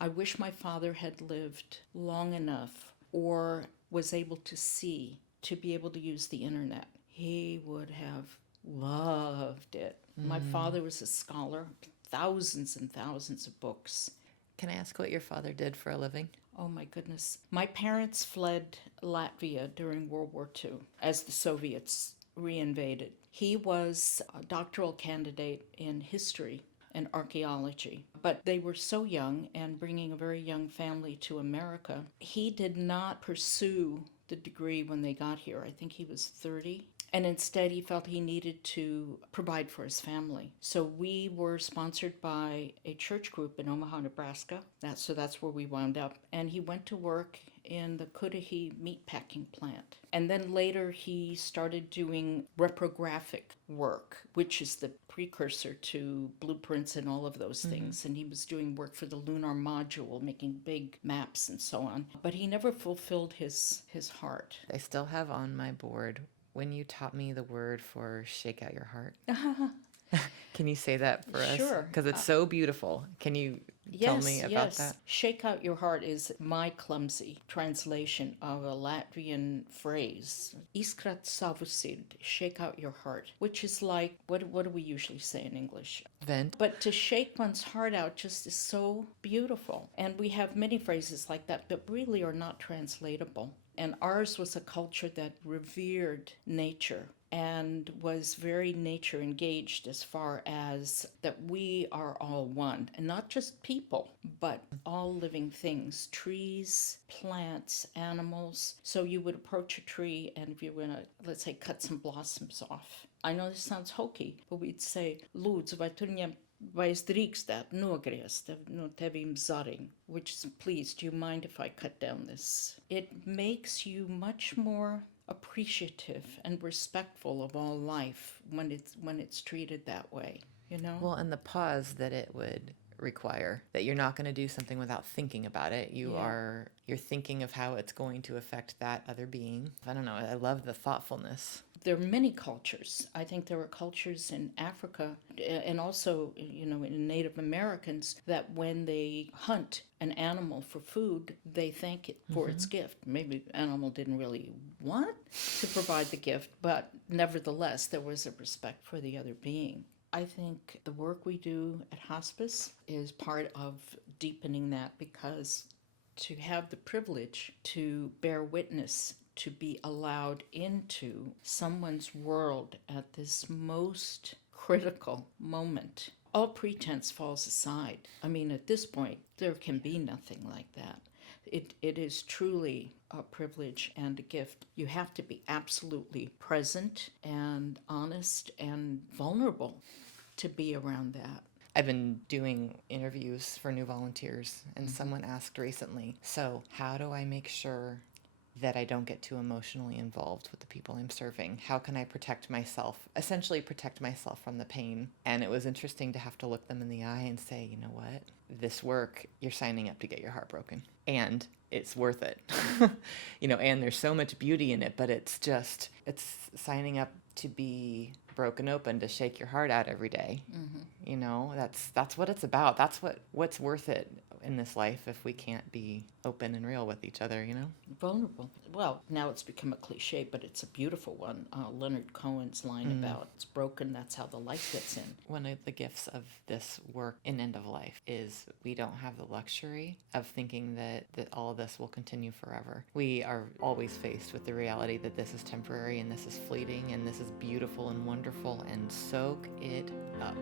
I wish my father had lived long enough or was able to see to be able to use the internet. He would have loved it. My father was a scholar, thousands and thousands of books. Can I ask what your father did for a living? Oh my goodness. My parents fled Latvia during World War II as the Soviets reinvaded. He was a doctoral candidate in history and archaeology, but they were so young and bringing a very young family to America. He did not pursue the degree when they got here. I think he was 30. And instead, he felt he needed to provide for his family. So we were sponsored by a church group in Omaha, Nebraska. That's where we wound up. And he went to work in the Cudahy meatpacking plant. And then later he started doing reprographic work, which is the precursor to blueprints and all of those things. And he was doing work for the lunar module, making big maps and so on. But he never fulfilled his heart. I still have on my board when you taught me the word for shake out your heart. Can you say that for us? Sure. Because it's so beautiful. Can you tell me about that? Shake out your heart is my clumsy translation of a Latvian phrase. Iskrat savu sirdi, shake out your heart, which is like, what do we usually say in English? Vent. But to shake one's heart out just is so beautiful. And we have many phrases like that that really are not translatable. And ours was a culture that revered nature and was very nature engaged as far as that we are all one, and not just people, but all living things, trees, plants, animals. So you would approach a tree, and if you were going to, let's say, cut some blossoms off. I know this sounds hokey, but we'd say, Lūdzu, vai tu ņem vai es drīkstētu nogriezt no tevīm zarīm, which is, please, do you mind if I cut down this? It makes you much more appreciative and respectful of all life when it's treated that way, you know? Well, and the pause that it would require, that you're not going to do something without thinking about it. You're thinking of how it's going to affect that other being. I don't know, I love the thoughtfulness. There are many cultures. I think there are cultures in Africa and also, in Native Americans that when they hunt an animal for food, they thank it for its gift. Maybe the animal didn't really want to provide the gift, but nevertheless, there was a respect for the other being. I think the work we do at hospice is part of deepening that, because to have the privilege to bear witness, to be allowed into someone's world at this most critical moment, all pretense falls aside. I mean, at this point, there can be nothing like that. It is truly a privilege and a gift. You have to be absolutely present and honest and vulnerable to be around that. I've been doing interviews for new volunteers, and someone asked recently, so how do I make sure that I don't get too emotionally involved with the people I'm serving? How can I protect myself, essentially protect myself from the pain? And it was interesting to have to look them in the eye and say, you know what? This work, you're signing up to get your heart broken. And it's worth it. And there's so much beauty in it, but it's signing up to be broken open, to shake your heart out every day. That's what it's about. That's what's worth it in this life if we can't be open and real with each other, Vulnerable. Well, now it's become a cliche, but it's a beautiful one. Leonard Cohen's line about it's broken, that's how the light gets in. One of the gifts of this work in end of life is we don't have the luxury of thinking that all of this will continue forever. We are always faced with the reality that this is temporary and this is fleeting and this is beautiful and wonderful, and soak it up.